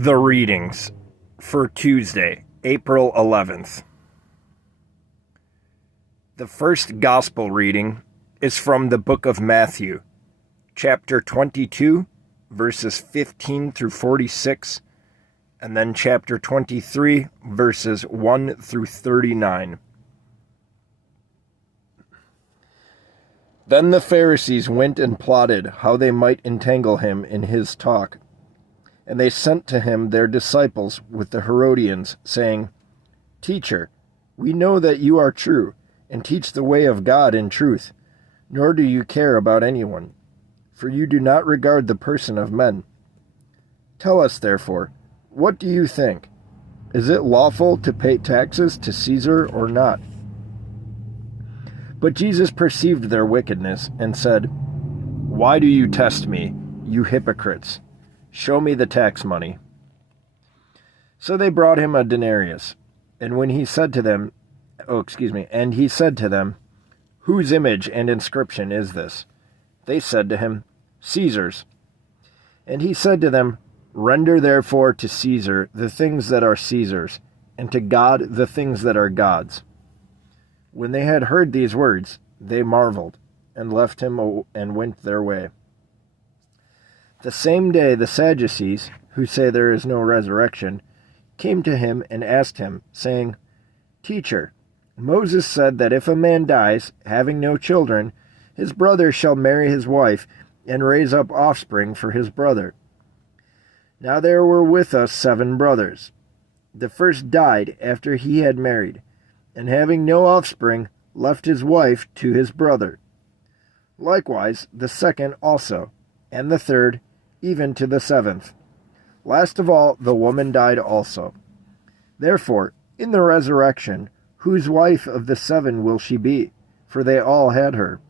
The readings for Tuesday, April 11th. The first Gospel reading is from the book of Matthew, chapter 22, verses 15 through 46, and then chapter 23, verses 1 through 39. Then the Pharisees went and plotted how they might entangle him in his talk. And they sent to him their disciples with the Herodians, saying, Teacher, we know that you are true, and teach the way of God in truth, nor do you care about anyone, for you do not regard the person of men. Tell us, therefore, what do you think? Is it lawful to pay taxes to Caesar or not? But Jesus perceived their wickedness, and said, Why do you test me, you hypocrites? Show me the tax money. So they brought him a denarius, and he said to them, Whose image and inscription is this? They said to him, Caesar's. And he said to them, Render therefore to Caesar the things that are Caesar's, and to God the things that are God's. When they had heard these words, they marveled, and left him and went their way. The same day the Sadducees, who say there is no resurrection, came to him and asked him, saying, Teacher, Moses said that if a man dies, having no children, his brother shall marry his wife, and raise up offspring for his brother. Now there were with us 7 brothers. The first died after he had married, and having no offspring, left his wife to his brother. Likewise the second also, and the third, even to the 7th. Last of all, the woman died also. Therefore, in the resurrection, whose wife of the 7 will she be? For they all had her.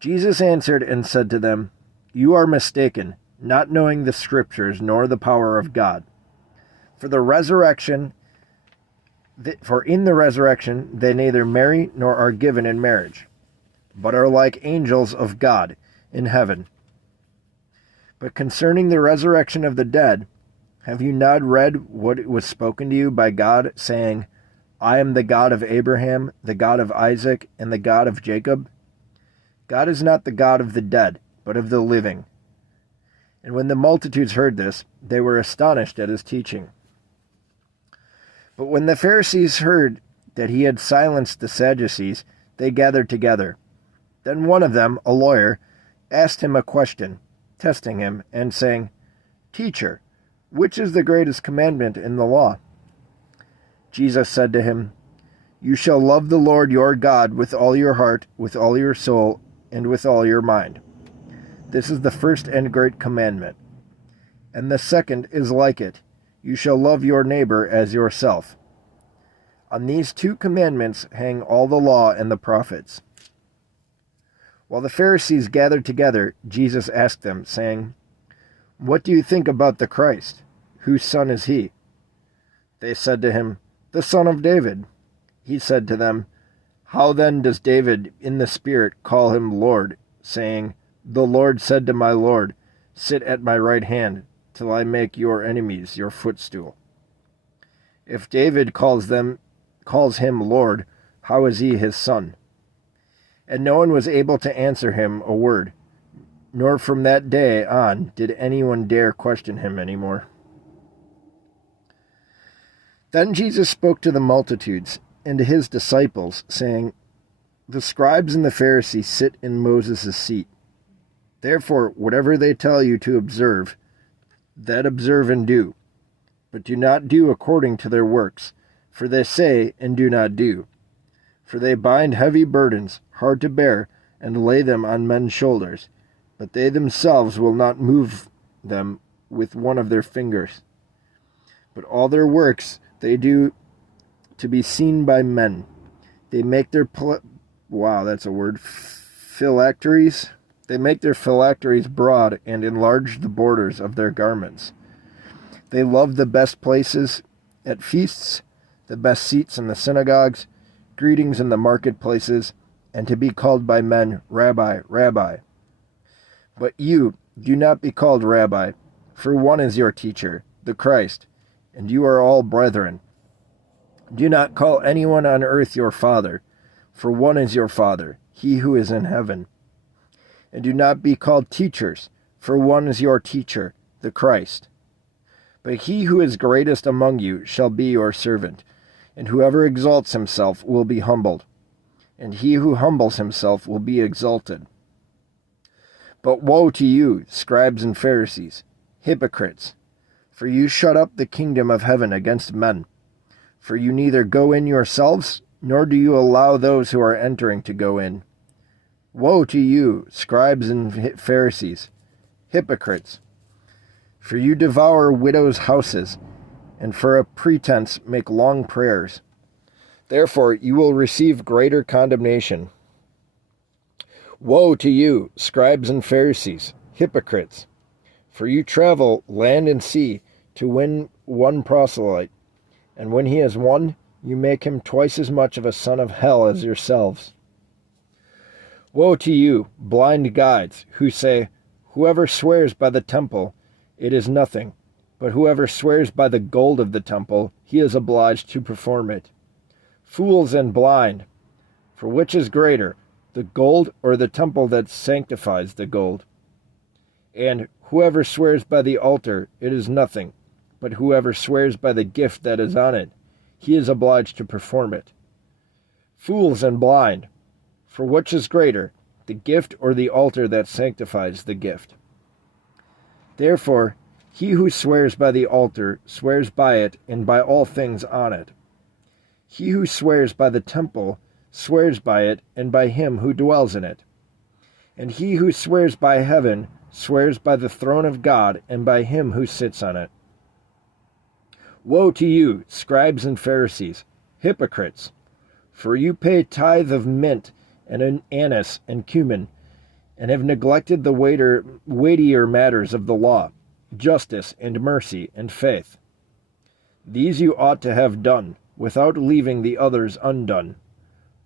Jesus answered and said to them, You are mistaken, not knowing the Scriptures nor the power of God. For in the resurrection they neither marry nor are given in marriage, but are like angels of God in heaven. But concerning the resurrection of the dead, have you not read what was spoken to you by God, saying, I am the God of Abraham, the God of Isaac, and the God of Jacob? God is not the God of the dead, but of the living. And when the multitudes heard this, they were astonished at his teaching. But when the Pharisees heard that he had silenced the Sadducees, they gathered together. Then one of them, a lawyer, asked him a question, testing him, and saying, Teacher, which is the greatest commandment in the law? Jesus said to him, You shall love the Lord your God with all your heart, with all your soul, and with all your mind. This is the first and great commandment. And the second is like it. You shall love your neighbor as yourself. On these 2 commandments hang all the law and the prophets. While the Pharisees gathered together, Jesus asked them, saying, What do you think about the Christ? Whose son is he? They said to him, The son of David. He said to them, How then does David in the Spirit call him Lord, saying, The Lord said to my Lord, Sit at my right hand, till I make your enemies your footstool. If David calls him Lord, how is he his son? And no one was able to answer him a word, nor from that day on did anyone dare question him any more. Then Jesus spoke to the multitudes and to his disciples, saying, The scribes and the Pharisees sit in Moses' seat. Therefore, whatever they tell you to observe, that observe and do. But do not do according to their works, for they say and do not do. For they bind heavy burdens, hard to bear, and lay them on men's shoulders, but they themselves will not move them with one of their fingers. But all their works they do to be seen by men. They make their phylacteries. They make their phylacteries broad and enlarge the borders of their garments. They love the best places at feasts, the best seats in the synagogues, greetings in the marketplaces, and to be called by men, Rabbi, Rabbi. But you do not be called Rabbi, for one is your teacher, the Christ, and you are all brethren. Do not call anyone on earth your father, for one is your Father, he who is in heaven. And do not be called teachers, for one is your teacher, the Christ. But he who is greatest among you shall be your servant, and whoever exalts himself will be humbled, and he who humbles himself will be exalted. But woe to you, scribes and Pharisees, hypocrites, for you shut up the kingdom of heaven against men. For you neither go in yourselves, nor do you allow those who are entering to go in. Woe to you, scribes and Pharisees, hypocrites, for you devour widows' houses, and for a pretense make long prayers. Therefore you will receive greater condemnation. Woe to you, scribes and Pharisees, hypocrites, for you travel land and sea to win one proselyte, and when he has won, you make him twice as much of a son of hell as yourselves. Woe to you, blind guides, who say, whoever swears by the temple, it is nothing, but whoever swears by the gold of the temple, he is obliged to perform it. Fools and blind, for which is greater, the gold or the temple that sanctifies the gold? And whoever swears by the altar, it is nothing, but whoever swears by the gift that is on it, he is obliged to perform it. Fools and blind, for which is greater, the gift or the altar that sanctifies the gift? Therefore, he who swears by the altar swears by it and by all things on it. He who swears by the temple swears by it and by him who dwells in it. And he who swears by heaven swears by the throne of God and by him who sits on it. Woe to you, scribes and Pharisees, hypocrites, for you pay tithe of mint and anise and cumin, and have neglected the weightier matters of the law, justice and mercy and faith. These you ought to have done, without leaving the others undone.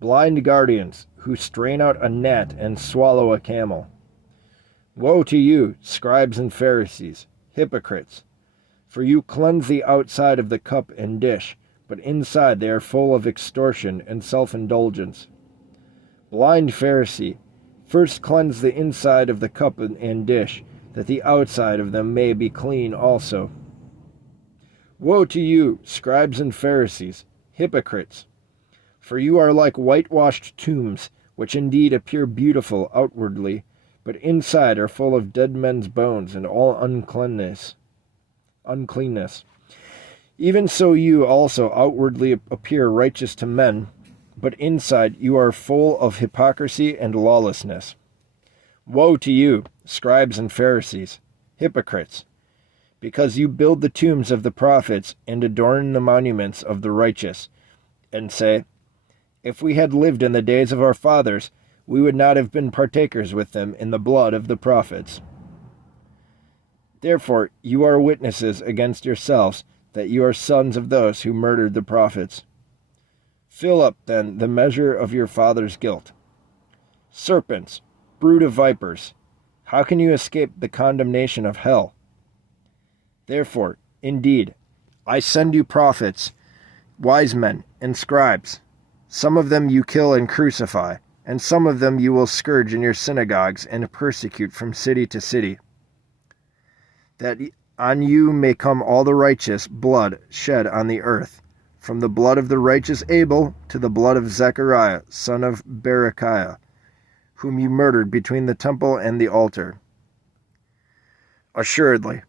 Blind guardians, who strain out a gnat and swallow a camel. Woe to you, scribes and Pharisees, hypocrites, for you cleanse the outside of the cup and dish, but inside they are full of extortion and self-indulgence. Blind Pharisee, first cleanse the inside of the cup and dish, that the outside of them may be clean also. Woe to you, scribes and Pharisees, hypocrites, for you are like whitewashed tombs, which indeed appear beautiful outwardly, but inside are full of dead men's bones and all uncleanness. Even so you also outwardly appear righteous to men, but inside you are full of hypocrisy and lawlessness. Woe to you, scribes and Pharisees, hypocrites, because you build the tombs of the prophets and adorn the monuments of the righteous, and say, if we had lived in the days of our fathers, we would not have been partakers with them in the blood of the prophets. Therefore you are witnesses against yourselves that you are sons of those who murdered the prophets. Fill up, then, the measure of your father's guilt. Serpents, brood of vipers, how can you escape the condemnation of hell? Therefore, indeed, I send you prophets, wise men, and scribes. Some of them you kill and crucify, and some of them you will scourge in your synagogues and persecute from city to city, that on you may come all the righteous blood shed on the earth, from the blood of the righteous Abel to the blood of Zechariah, son of Berechiah, whom you murdered between the temple and the altar. Assuredly,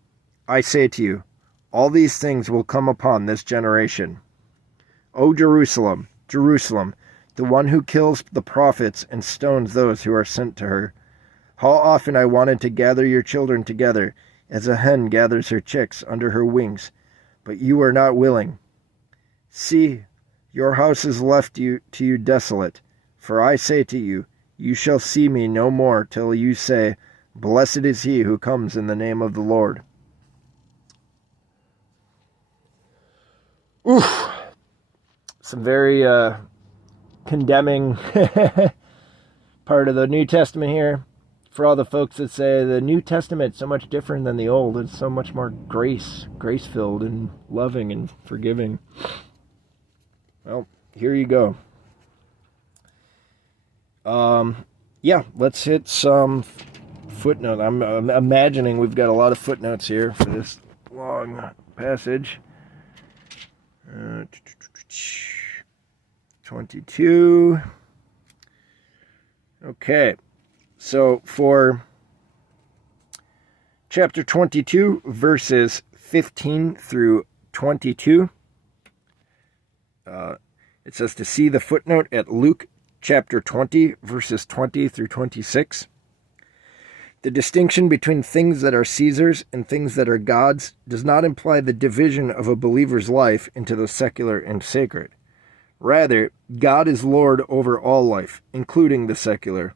I say to you, all these things will come upon this generation. O Jerusalem, Jerusalem, the one who kills the prophets and stones those who are sent to her, how often I wanted to gather your children together, as a hen gathers her chicks under her wings, but you are not willing. See, your house is left to you desolate, for I say to you, you shall see me no more till you say, blessed is he who comes in the name of the Lord. Oof! Some very condemning part of the New Testament here. for all the folks that say the New Testament's so much different than the Old, it's so much more grace-filled and loving and forgiving. Well, here you go. Yeah, let's hit some footnote. I'm imagining we've got a lot of footnotes here for this long passage. 22. Okay, so for chapter 22, verses 15 through 22, it says to see the footnote at Luke chapter 20, verses 20 through 26. The distinction between things that are Caesar's and things that are God's does not imply the division of a believer's life into the secular and sacred. Rather, God is Lord over all life, including the secular.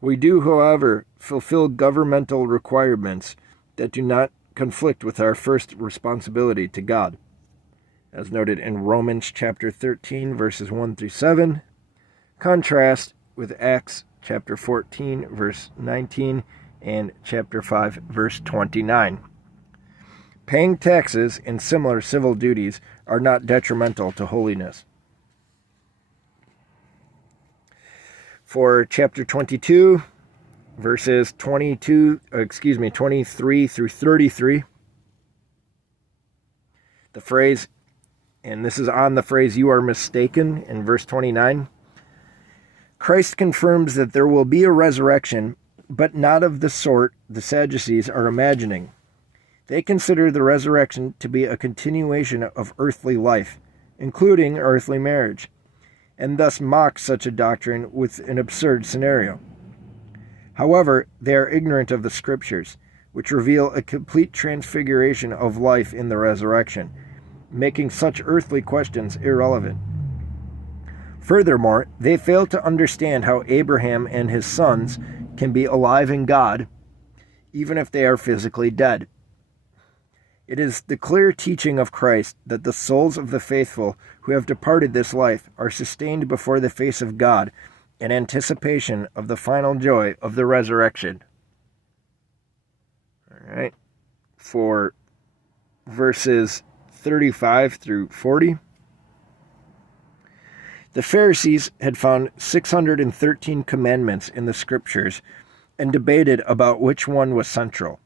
We do, however, fulfill governmental requirements that do not conflict with our first responsibility to God, as noted in Romans chapter 13, verses 1 through 7. Contrast with Acts chapter 14, verse 19, and chapter 5, verse 29. Paying taxes and similar civil duties are not detrimental to holiness. For chapter 22, verses 23 through 33, the phrase, and this is on the phrase, "you are mistaken," in verse 29, Christ confirms that there will be a resurrection, but not of the sort the Sadducees are imagining. They consider the resurrection to be a continuation of earthly life, including earthly marriage, and thus mock such a doctrine with an absurd scenario. However, they are ignorant of the Scriptures, which reveal a complete transfiguration of life in the resurrection, making such earthly questions irrelevant. Furthermore, they fail to understand how Abraham and his sons can be alive in God, even if they are physically dead. It is the clear teaching of Christ that the souls of the faithful who have departed this life are sustained before the face of God in anticipation of the final joy of the resurrection. All right. For verses 35 through 40, the Pharisees had found 613 commandments in the Scriptures and debated about which one was central.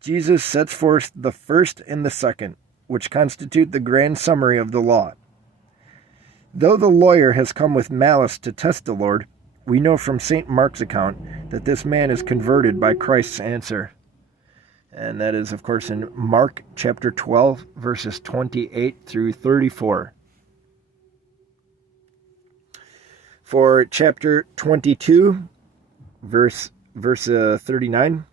Jesus sets forth the first and the second, which constitute the grand summary of the law. Though the lawyer has come with malice to test the Lord, we know from St. Mark's account that this man is converted by Christ's answer. And that is, of course, in Mark chapter 12, verses 28 through 34. For chapter 22, verse 39,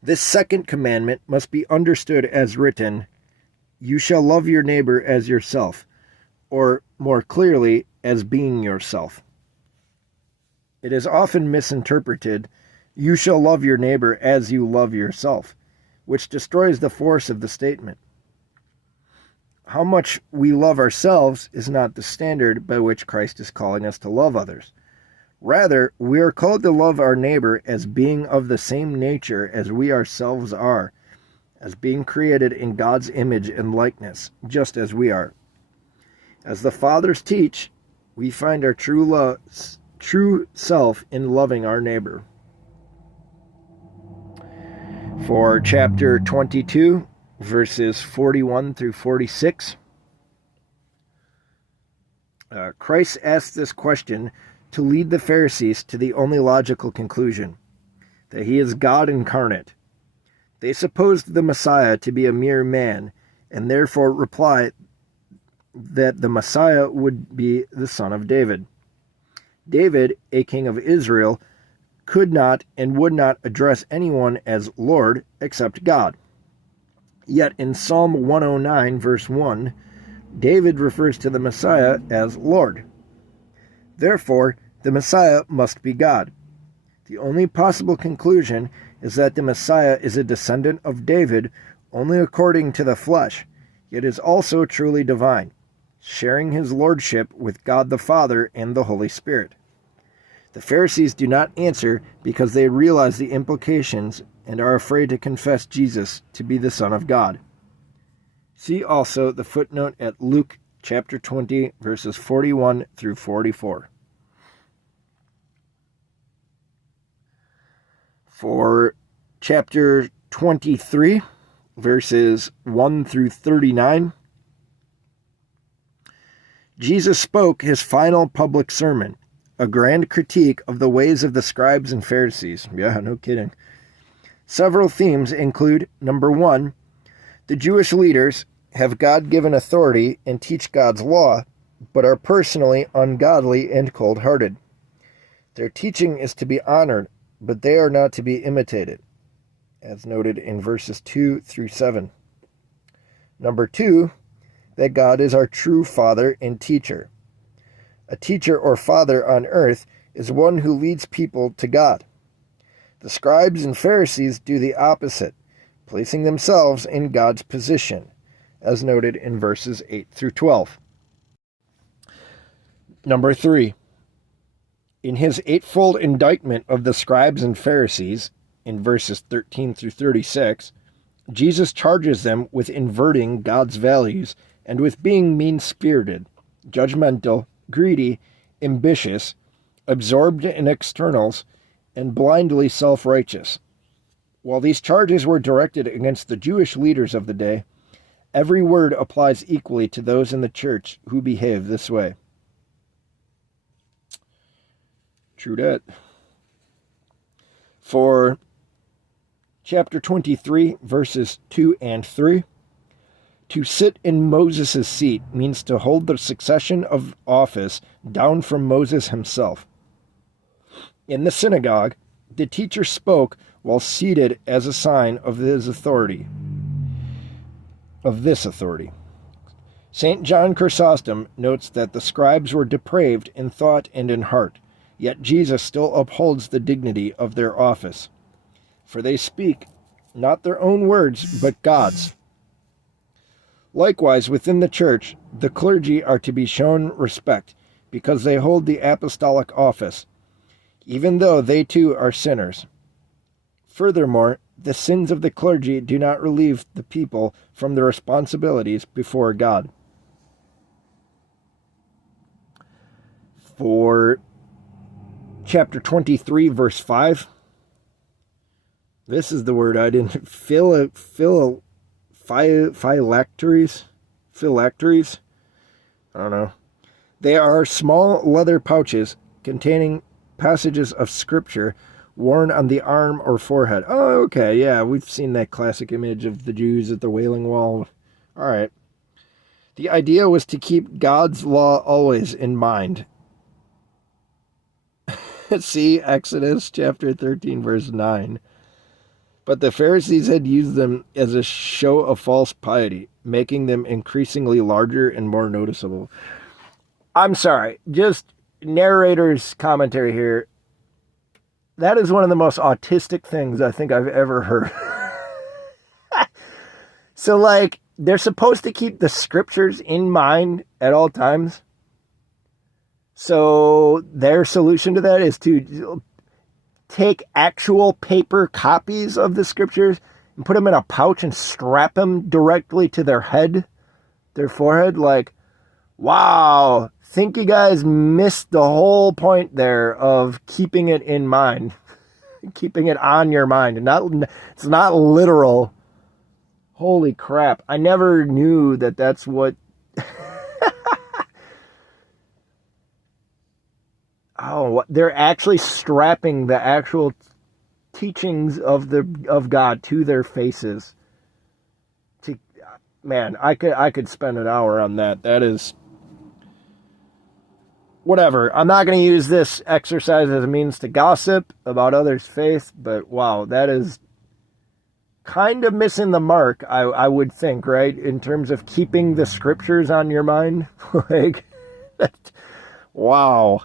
this second commandment must be understood as written, "You shall love your neighbor as yourself," or more clearly, as being yourself. It is often misinterpreted, "You shall love your neighbor as you love yourself," which destroys the force of the statement. How much we love ourselves is not the standard by which Christ is calling us to love others. Rather, we are called to love our neighbor as being of the same nature as we ourselves are, as being created in God's image and likeness, just as we are. As the Fathers teach, we find our true self in loving our neighbor. For chapter 22, verses 41 through 46, Christ asks this question to lead the Pharisees to the only logical conclusion, that he is God incarnate. They supposed the Messiah to be a mere man, and therefore reply that the Messiah would be the son of David. David, a king of Israel, could not and would not address anyone as Lord except God. Yet in Psalm 109, verse 1, David refers to the Messiah as Lord. Therefore, the Messiah must be God. The only possible conclusion is that the Messiah is a descendant of David only according to the flesh, yet is also truly divine, sharing his lordship with God the Father and the Holy Spirit. The Pharisees do not answer because they realize the implications and are afraid to confess Jesus to be the Son of God. See also the footnote at Luke chapter 20, verses 41 through 44. For chapter 23, verses 1 through 39, Jesus spoke his final public sermon, a grand critique of the ways of the scribes and Pharisees. Yeah, no kidding. Several themes include, number 1, the Jewish leaders have God-given authority and teach God's law, but are personally ungodly and cold-hearted. Their teaching is to be honored, but they are not to be imitated, as noted in verses 2 through 7. Number 2, that God is our true Father and teacher. A teacher or father on earth is one who leads people to God. The scribes and Pharisees do the opposite, placing themselves in God's position, as noted in verses 8 through 12. Number 3, in his eightfold indictment of the scribes and Pharisees, in verses 13 through 36, Jesus charges them with inverting God's values and with being mean-spirited, judgmental, greedy, ambitious, absorbed in externals, and blindly self-righteous. While these charges were directed against the Jewish leaders of the day, every word applies equally to those in the church who behave this way. True that. For chapter 23, verses 2 and 3, to sit in Moses' seat means to hold the succession of office down from Moses himself. In the synagogue, the teacher spoke while seated as a sign of his authority. Of this authority. St. John Chrysostom notes that the scribes were depraved in thought and in heart, yet Jesus still upholds the dignity of their office. For they speak not their own words, but God's. Likewise, within the church, the clergy are to be shown respect, because they hold the apostolic office, even though they too are sinners. Furthermore, the sins of the clergy do not relieve the people from their responsibilities before God. For chapter 23, verse 5, this is the word I didn't... Phylacteries? I don't know. They are small leather pouches containing passages of scripture worn on the arm or forehead. Oh, okay, yeah, we've seen that classic image of the Jews at the Wailing Wall. All right. The idea was to keep God's law always in mind. See Exodus chapter 13, verse 9. But the Pharisees had used them as a show of false piety, making them increasingly larger and more noticeable. I'm sorry, just narrator's commentary here. That is one of the most autistic things I think I've ever heard. So, like, they're supposed to keep the scriptures in mind at all times. So their solution to that is to take actual paper copies of the scriptures and put them in a pouch and strap them directly to their head, their forehead. Like, wow, think you guys missed the whole point there of keeping it in mind, keeping it on your mind. And it's not literal. Holy crap. I never knew that that's what... Oh, they're actually strapping the actual teachings of God to their faces. Man, I could spend an hour on that. That is whatever. I'm not going to use this exercise as a means to gossip about others' faith, but wow, that is kind of missing the mark, I would think, right? In terms of keeping the scriptures on your mind. Like, wow.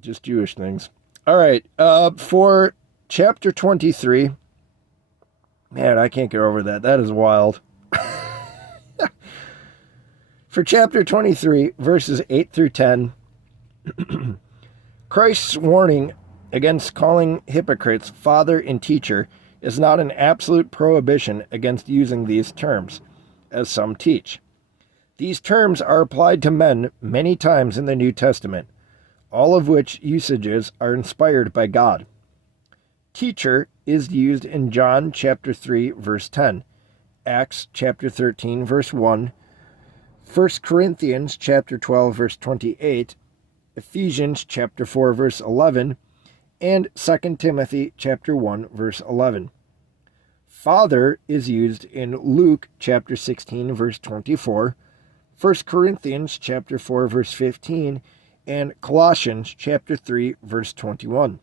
Just Jewish things. All right. For chapter 23, man, I can't get over that. That is wild. For chapter 23, verses 8 through 10, Christ's warning against calling hypocrites father and teacher is not an absolute prohibition against using these terms, as some teach. These terms are applied to men many times in the New Testament, all of which usages are inspired by God. Teacher is used in John chapter 3, verse 10, Acts chapter 13, verse 1, 1 Corinthians chapter 12, verse 28, Ephesians chapter 4, verse 11, and 2 Timothy chapter 1, verse 11. Father is used in Luke chapter 16, verse 24, 1 Corinthians chapter 4, verse 15, and Colossians chapter 3, verse 21.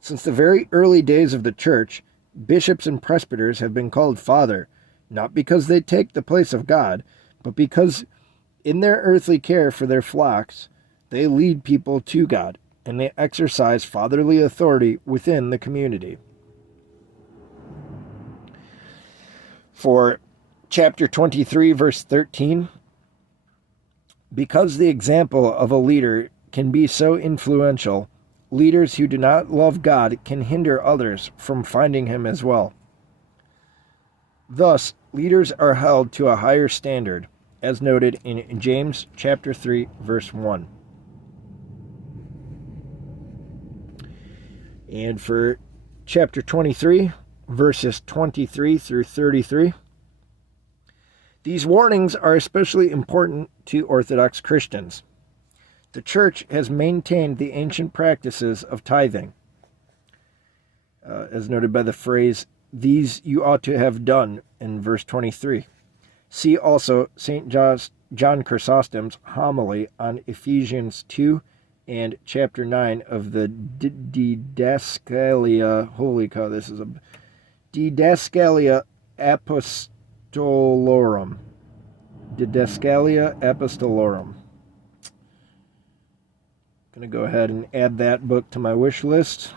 Since the very early days of the church, bishops and presbyters have been called father, not because they take the place of God, but because in their earthly care for their flocks, they lead people to God, and they exercise fatherly authority within the community. For chapter 23, verse 13, because the example of a leader can be so influential, leaders who do not love God can hinder others from finding Him as well. Thus, leaders are held to a higher standard, as noted in James chapter 3, verse 1. And for chapter 23, verses 23 through 33, these warnings are especially important to Orthodox Christians. The Church has maintained the ancient practices of tithing, as noted by the phrase, "These you ought to have done," in verse 23. See also St. John Chrysostom's homily on Ephesians 2 and chapter 9 of the Didascalia, holy cow, this is a Didascalia Apostolorum. Didascalia Apostolorum. Going to go ahead and add that book to my wish list.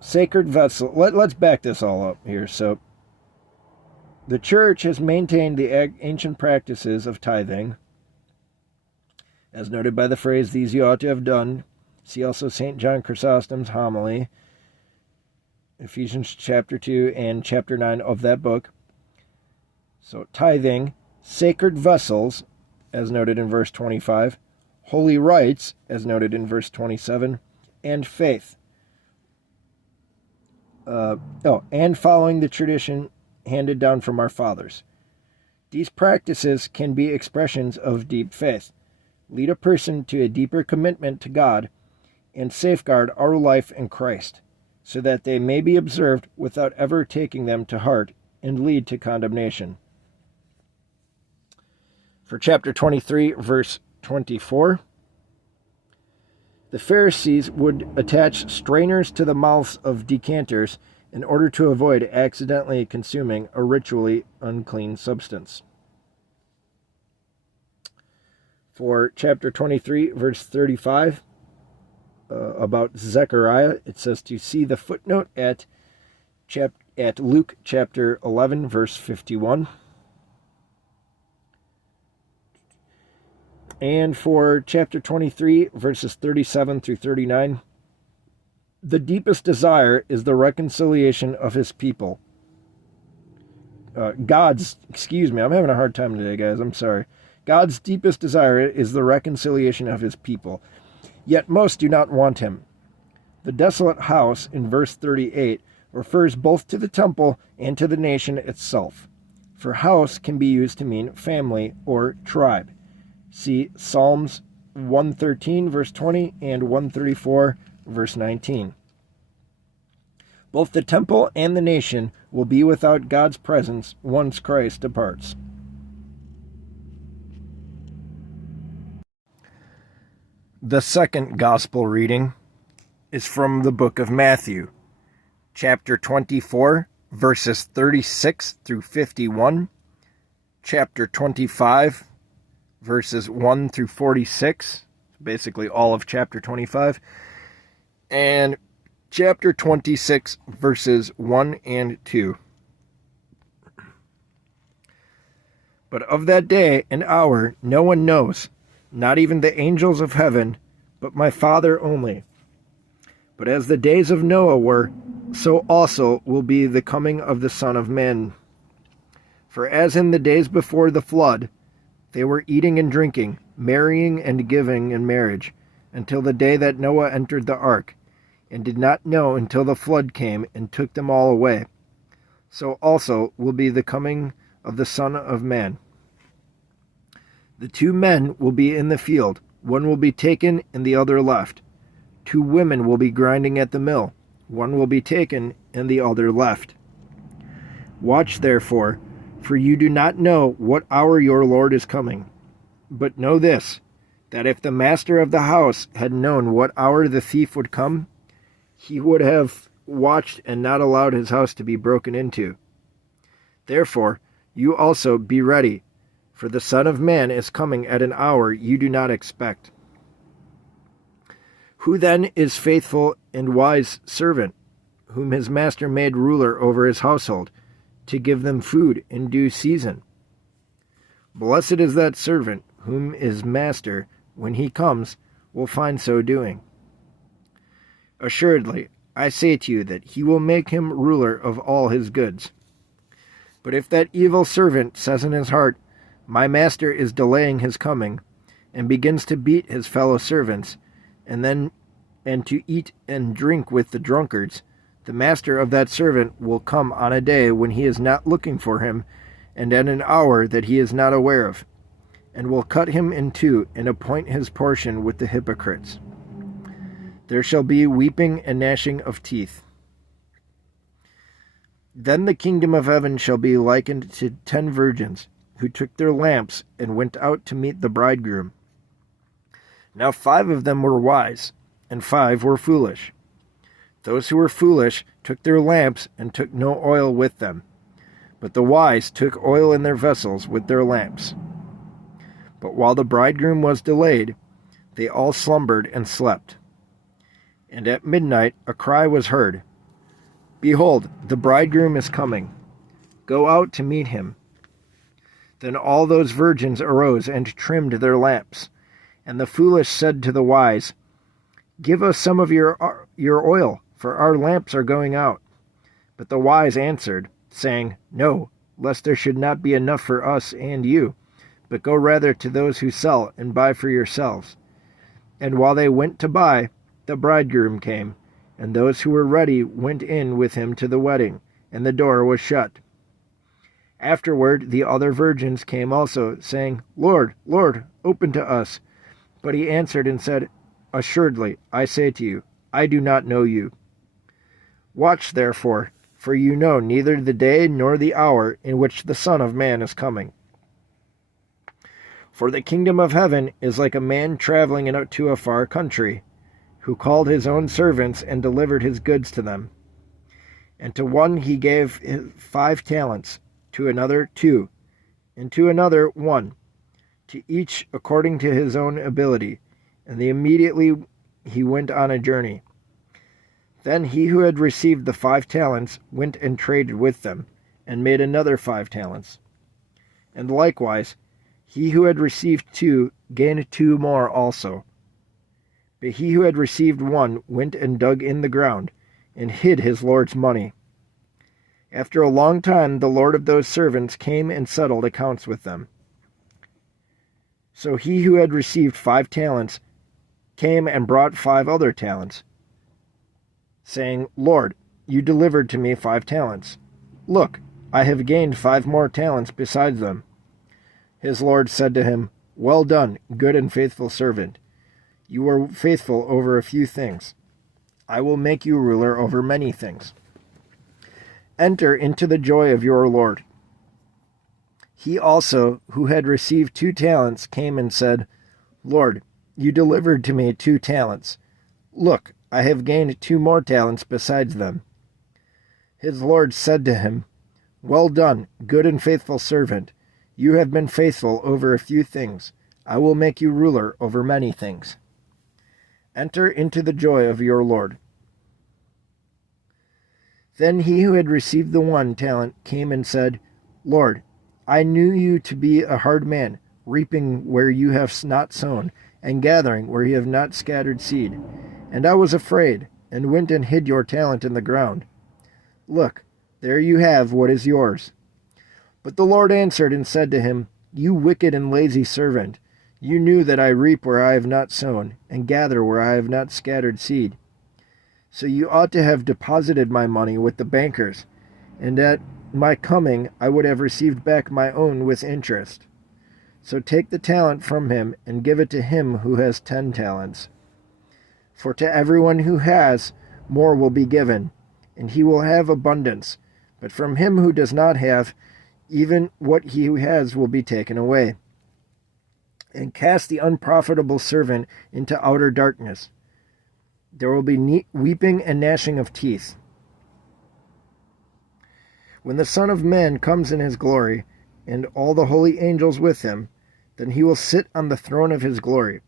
Sacred vessel. Let's back this all up here. So, the Church has maintained the ancient practices of tithing, as noted by the phrase, "These you ought to have done." See also St. John Chrysostom's homily, Ephesians chapter 2 and chapter 9 of that book. So tithing, sacred vessels, as noted in verse 25, holy rites, as noted in verse 27, and faith. And following the tradition handed down from our fathers. These practices can be expressions of deep faith, lead a person to a deeper commitment to God, and safeguard our life in Christ, so that they may be observed without ever taking them to heart and lead to condemnation. For chapter 23, verse 24, the Pharisees would attach strainers to the mouths of decanters in order to avoid accidentally consuming a ritually unclean substance. For chapter 23, verse 35, about Zechariah, it says to see the footnote at Luke chapter 11, verse 51. And for chapter 23, verses 37 through 39, the deepest desire is the reconciliation of his people. I'm having a hard time today, guys, I'm sorry. God's deepest desire is the reconciliation of his people, yet most do not want him. The desolate house in verse 38 refers both to the temple and to the nation itself, for house can be used to mean family or tribe. See Psalms 113, verse 20, and 134, verse 19. Both the temple and the nation will be without God's presence once Christ departs. The second gospel reading is from the book of Matthew, chapter 24, verses 36 through 51, chapter 25, verses 1 through 46, basically all of chapter 25, and chapter 26, verses 1 and 2. But of that day and hour no one knows, not even the angels of heaven, but my Father only. But as the days of Noah were, so also will be the coming of the Son of Man. For as in the days before the flood, they were eating and drinking, marrying and giving in marriage, until the day that Noah entered the ark, and did not know until the flood came and took them all away. So also will be the coming of the Son of Man. The 2 men will be in the field, one will be taken and the other left. 2 women will be grinding at the mill, one will be taken and the other left. Watch therefore, for you do not know what hour your Lord is coming. But know this, that if the master of the house had known what hour the thief would come, he would have watched and not allowed his house to be broken into. Therefore, you also be ready, for the Son of Man is coming at an hour you do not expect. Who then is faithful and wise servant, whom his master made ruler over his household, to give them food in due season? Blessed is that servant whom his master, when he comes, will find so doing. Assuredly, I say to you that he will make him ruler of all his goods. But if that evil servant says in his heart, my master is delaying his coming, and begins to beat his fellow servants, and to eat and drink with the drunkards, the master of that servant will come on a day when he is not looking for him, and at an hour that he is not aware of, and will cut him in two, and appoint his portion with the hypocrites. There shall be weeping and gnashing of teeth. Then the kingdom of heaven shall be likened to 10 virgins, who took their lamps and went out to meet the bridegroom. Now 5 of them were wise, and 5 were foolish. Those who were foolish took their lamps and took no oil with them, but the wise took oil in their vessels with their lamps. But while the bridegroom was delayed, they all slumbered and slept. And at midnight a cry was heard, Behold, the bridegroom is coming. Go out to meet him. Then all those virgins arose and trimmed their lamps. And the foolish said to the wise, Give us some of your oil, for our lamps are going out. But the wise answered, saying, No, lest there should not be enough for us and you, but go rather to those who sell and buy for yourselves. And while they went to buy, the bridegroom came, and those who were ready went in with him to the wedding, and the door was shut. Afterward the other virgins came also, saying, Lord, Lord, open to us. But he answered and said, Assuredly, I say to you, I do not know you. Watch therefore, for you know neither the day nor the hour in which the Son of Man is coming. For the kingdom of heaven is like a man traveling to a far country, who called his own servants and delivered his goods to them. And to one he gave 5 talents, to another 2, and to another 1, to each according to his own ability, and immediately he went on a journey. Then he who had received the 5 talents went and traded with them, and made another 5 talents. And likewise, he who had received 2 gained 2 more also. But he who had received 1 went and dug in the ground, and hid his Lord's money. After a long time the Lord of those servants came and settled accounts with them. So he who had received 5 talents came and brought 5 other talents, saying, Lord, you delivered to me 5 talents. Look, I have gained 5 more talents besides them. His Lord said to him, Well done, good and faithful servant. You were faithful over a few things. I will make you ruler over many things. Enter into the joy of your Lord. He also, who had received 2 talents, came and said, Lord, you delivered to me 2 talents. Look, I have gained 2 more talents besides them. His Lord said to him, Well done, good and faithful servant. You have been faithful over a few things. I will make you ruler over many things. Enter into the joy of your Lord. Then he who had received the 1 talent came and said, Lord, I knew you to be a hard man, reaping where you have not sown, and gathering where you have not scattered seed. And I was afraid, and went and hid your talent in the ground. Look, there you have what is yours. But the Lord answered and said to him, You wicked and lazy servant, you knew that I reap where I have not sown, and gather where I have not scattered seed. So you ought to have deposited my money with the bankers, and at my coming I would have received back my own with interest. So take the talent from him, and give it to him who has 10 talents. For to everyone who has, more will be given, and he will have abundance. But from him who does not have, even what he has will be taken away. And cast the unprofitable servant into outer darkness. There will be weeping and gnashing of teeth. When the Son of Man comes in his glory, and all the holy angels with him, then he will sit on the throne of his glory.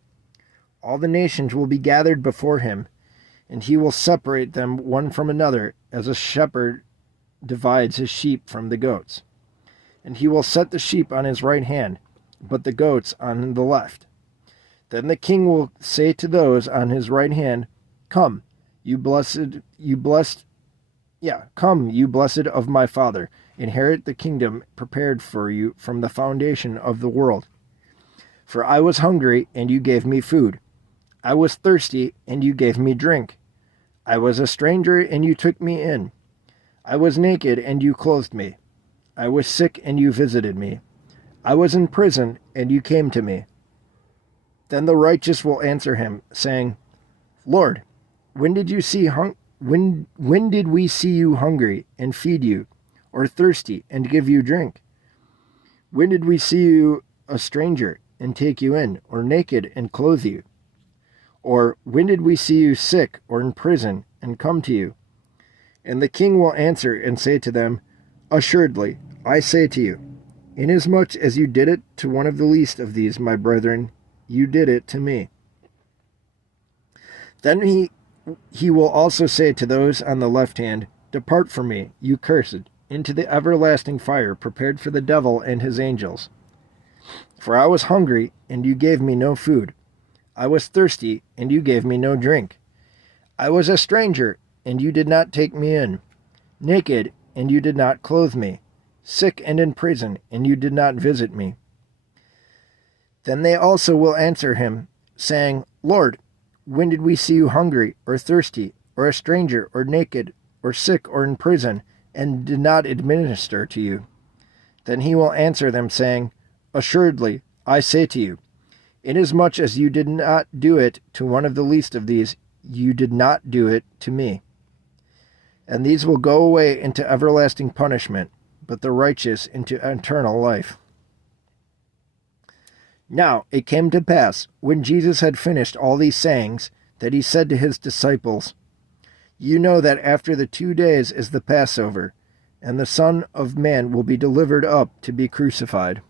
All the nations will be gathered before him, and he will separate them one from another, as a shepherd divides his sheep from the goats. And he will set the sheep on his right hand, but the goats on the left. Then the king will say to those on his right hand, Come, you blessed of my Father, inherit the kingdom prepared for you from the foundation of the world. For I was hungry, and you gave me food. I was thirsty, and you gave me drink. I was a stranger, and you took me in. I was naked, and you clothed me. I was sick, and you visited me. I was in prison, and you came to me. Then the righteous will answer him, saying, Lord, when did we see you hungry and feed you, or thirsty and give you drink? When did we see you a stranger and take you in, or naked and clothe you? Or when did we see you sick or in prison and come to you? And the king will answer and say to them, Assuredly, I say to you, inasmuch as you did it to one of the least of these, my brethren, you did it to me. Then he will also say to those on the left hand, Depart from me, you cursed, into the everlasting fire prepared for the devil and his angels. For I was hungry, and you gave me no food. I was thirsty, and you gave me no drink. I was a stranger, and you did not take me in. Naked, and you did not clothe me. Sick and in prison, and you did not visit me. Then they also will answer him, saying, Lord, when did we see you hungry, or thirsty, or a stranger, or naked, or sick, or in prison, and did not administer to you? Then he will answer them, saying, Assuredly, I say to you, inasmuch as you did not do it to one of the least of these, you did not do it to me. And these will go away into everlasting punishment, but the righteous into eternal life. Now it came to pass, when Jesus had finished all these sayings, that he said to his disciples, You know that after the 2 days is the Passover, and the Son of Man will be delivered up to be crucified.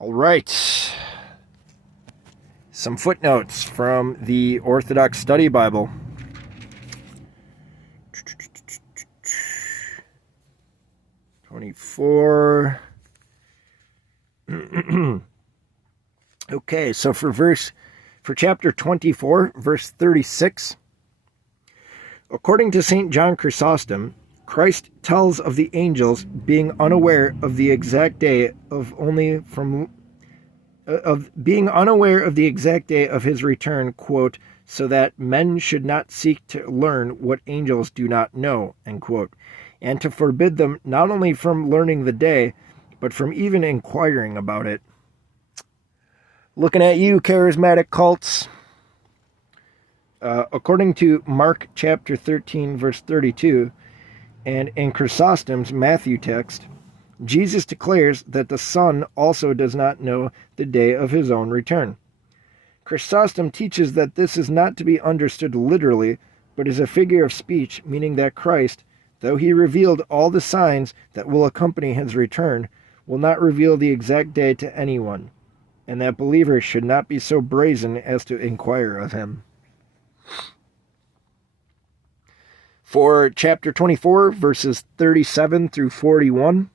All right. Some footnotes from the Orthodox Study Bible. (24) Okay, so for chapter 24, verse 36, according to St. John Chrysostom, Christ tells of the angels being unaware of the exact day of his return, quote, so that men should not seek to learn what angels do not know, end quote, and to forbid them not only from learning the day, but from even inquiring about it. Looking at you, charismatic cults. According to Mark chapter 13, verse 32, and in Chrysostom's Matthew text, Jesus declares that the Son also does not know the day of his own return. Chrysostom teaches that this is not to be understood literally, but is a figure of speech, meaning that Christ, though he revealed all the signs that will accompany his return, will not reveal the exact day to anyone, and that believers should not be so brazen as to inquire of him. For chapter 24, verses 37 through 41,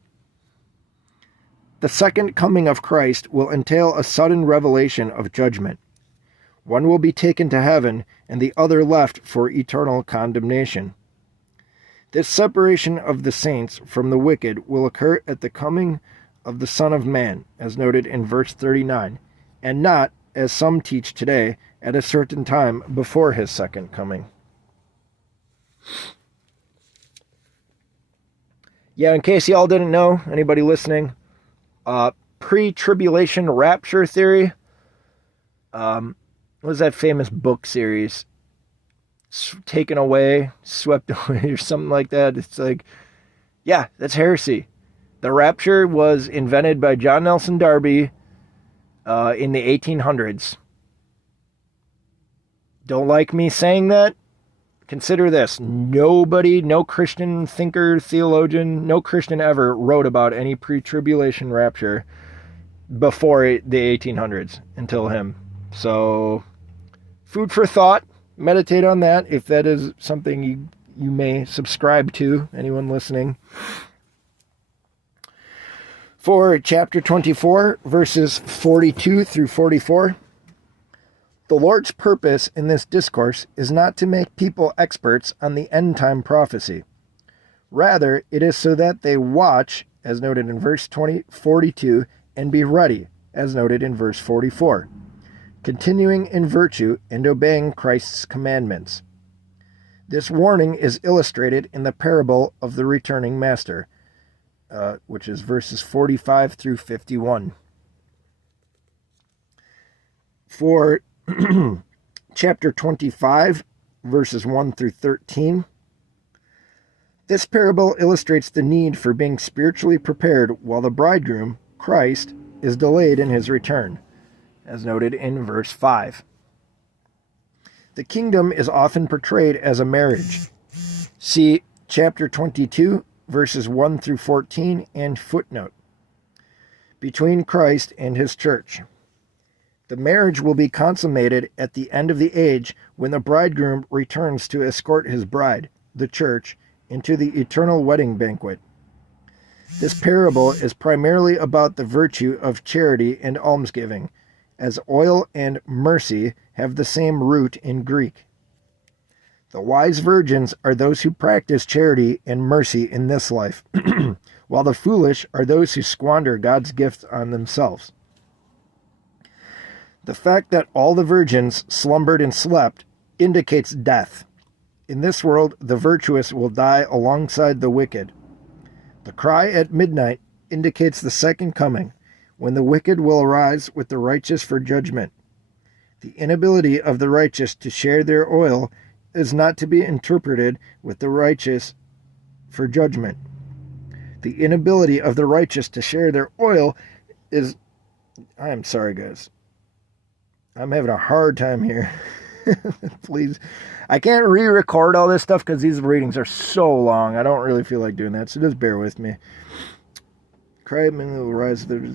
the second coming of Christ will entail a sudden revelation of judgment. One will be taken to heaven, and the other left for eternal condemnation. This separation of the saints from the wicked will occur at the coming of the Son of Man, as noted in verse 39, and not, as some teach today, at a certain time before his second coming. Yeah, in case y'all didn't know, anybody listening, pre-tribulation rapture theory, what was that famous book series? Taken away, swept away, or something like that. It's like, yeah, that's heresy. The rapture was invented by John Nelson Darby in the 1800s. Don't like me saying that? Consider this. Nobody, no Christian thinker, theologian, no Christian ever wrote about any pre-tribulation rapture before the 1800s until him. So, food for thought. Meditate on that if that is something you may subscribe to, anyone listening. For chapter 24, verses 42 through 44, the Lord's purpose in this discourse is not to make people experts on the end-time prophecy. Rather, it is so that they watch, as noted in verse 42, and be ready, as noted in verse 44, continuing in virtue and obeying Christ's commandments. This warning is illustrated in the parable of the returning master, which is verses 45 through 51. For chapter 25, verses 1 through 13, this parable illustrates the need for being spiritually prepared while the bridegroom, Christ, is delayed in his return, as noted in verse 5. The kingdom is often portrayed as a marriage. See chapter 22, verses 1 through 14, and footnote. Between Christ and his church. The marriage will be consummated at the end of the age when the bridegroom returns to escort his bride, the church, into the eternal wedding banquet. This parable is primarily about the virtue of charity and almsgiving, as oil and mercy have the same root in Greek. The wise virgins are those who practice charity and mercy in this life, while the foolish are those who squander God's gift on themselves. The fact that all the virgins slumbered and slept indicates death. In this world, the virtuous will die alongside the wicked. The cry at midnight indicates the second coming, when the wicked will arise with the righteous for judgment. The inability of the righteous to share their oil is not to be interpreted with the righteous for judgment. The inability of the righteous to share their oil is... I'm sorry, guys. I'm having a hard time here. Please. I can't re-record all this stuff because these readings are so long. I don't really feel like doing that, so just bear with me. Cry will rise the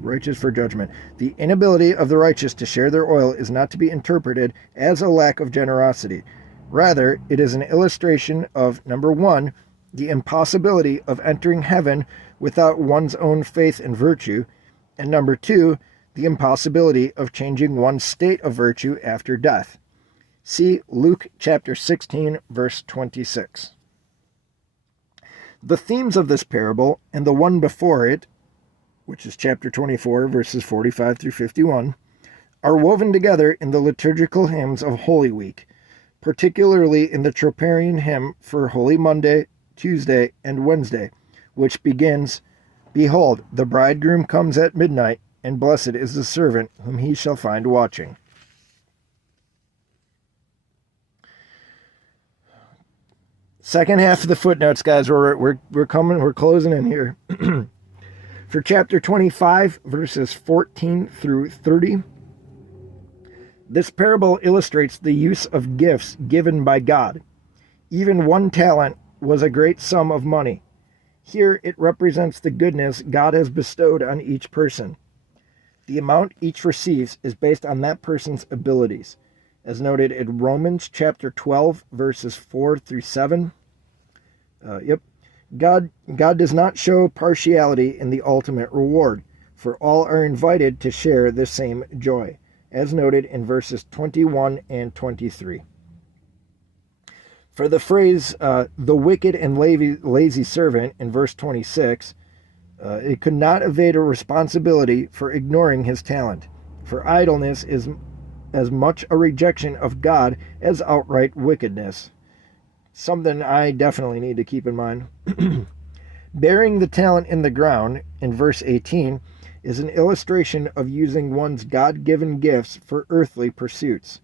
righteous for judgment. The inability of the righteous to share their oil is not to be interpreted as a lack of generosity. Rather, it is an illustration of, number one, the impossibility of entering heaven without one's own faith and virtue, and number two, the impossibility of changing one's state of virtue after death. See Luke chapter 16, verse 26. The themes of this parable and the one before it, which is chapter 24, verses 45 through 51, are woven together in the liturgical hymns of Holy Week, particularly in the Troparian hymn for Holy Monday, Tuesday, and Wednesday, which begins, "Behold, the bridegroom comes at midnight, and blessed is the servant whom he shall find watching." Second half of the footnotes, guys. We're closing in here. For chapter 25, verses 14 through 30, this parable illustrates the use of gifts given by God. Even 1 talent was a great sum of money. Here it represents the goodness God has bestowed on each person. The amount each receives is based on that person's abilities, as noted in Romans chapter 12, verses 4 through 7. God does not show partiality in the ultimate reward, for all are invited to share the same joy, as noted in verses 21 and 23. For the phrase, the wicked and lazy servant, in verse 26, it could not evade a responsibility for ignoring his talent, for idleness is as much a rejection of God as outright wickedness. Something I definitely need to keep in mind. Burying the talent in the ground, in verse 18, is an illustration of using one's God-given gifts for earthly pursuits.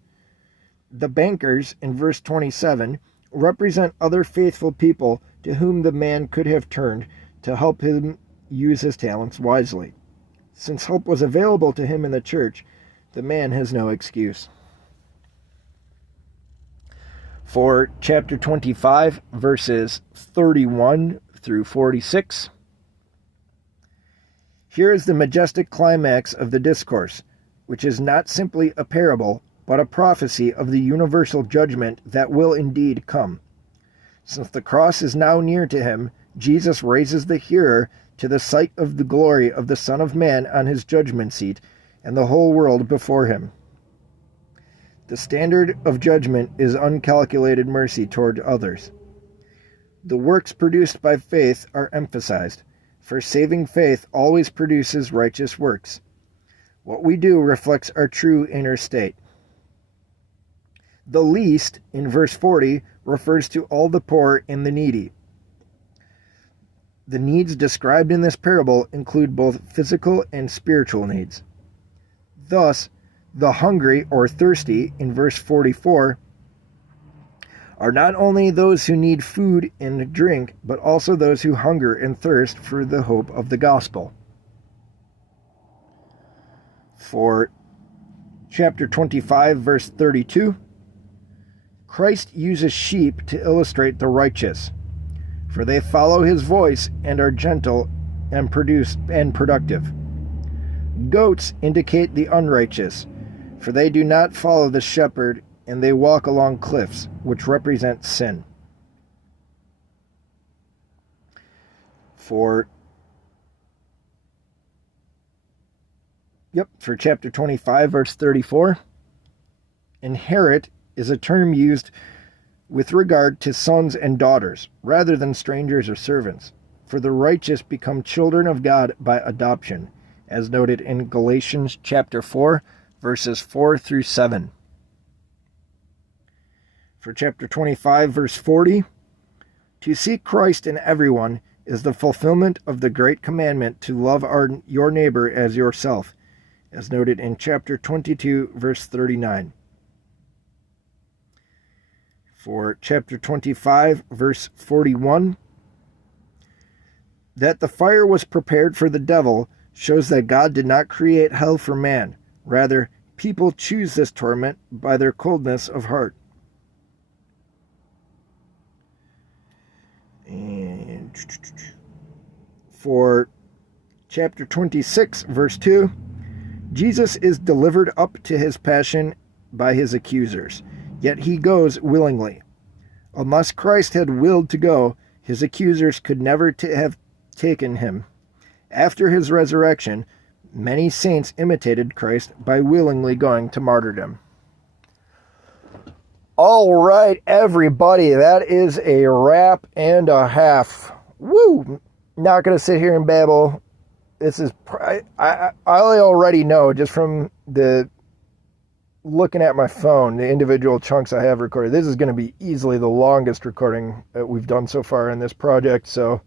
The bankers, in verse 27, represent other faithful people to whom the man could have turned to help him use his talents wisely. Since help was available to him in the church, the man has no excuse. For chapter 25, verses 31 through 46, here is the majestic climax of the discourse, which is not simply a parable, but a prophecy of the universal judgment that will indeed come. Since the cross is now near to him, Jesus raises the hearer to the sight of the glory of the Son of Man on his judgment seat and the whole world before him. The standard of judgment is uncalculated mercy toward others. The works produced by faith are emphasized, for saving faith always produces righteous works. What we do reflects our true inner state. The least, in verse 40, refers to all the poor and the needy. The needs described in this parable include both physical and spiritual needs. Thus, the hungry or thirsty, in verse 44, are not only those who need food and drink, but also those who hunger and thirst for the hope of the gospel. For chapter 25, verse 32, Christ uses sheep to illustrate the righteous, for they follow his voice and are gentle and productive. Goats indicate the unrighteous, for they do not follow the shepherd and they walk along cliffs, which represent sin. For chapter 25, verse 34, inherit is a term used with regard to sons and daughters, rather than strangers or servants. For the righteous become children of God by adoption, as noted in Galatians chapter 4, verses 4 through 7. For chapter 25, verse 40, to seek Christ in everyone is the fulfillment of the great commandment to love your neighbor as yourself, as noted in chapter 22, verse 39. For chapter 25, verse 41, that the fire was prepared for the devil shows that God did not create hell for man. Rather, people choose this torment by their coldness of heart. And for chapter 26, verse 2, Jesus is delivered up to his passion by his accusers, yet he goes willingly. Unless Christ had willed to go, his accusers could never have taken him. After his resurrection, many saints imitated Christ by willingly going to martyrdom. All right, everybody, that is a wrap and a half. Woo! Not going to sit here and babble. This is, I already know just from the looking at my phone, the individual chunks I have recorded. This is going to be easily the longest recording that we've done so far in this project. So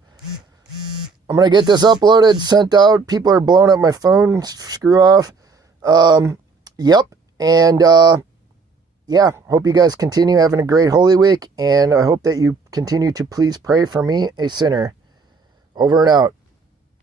I'm going to get this uploaded, sent out. People are blowing up my phone. Screw off. Yep. And, yeah, hope you guys continue having a great Holy Week. And I hope that you continue to please pray for me, a sinner. Over and out.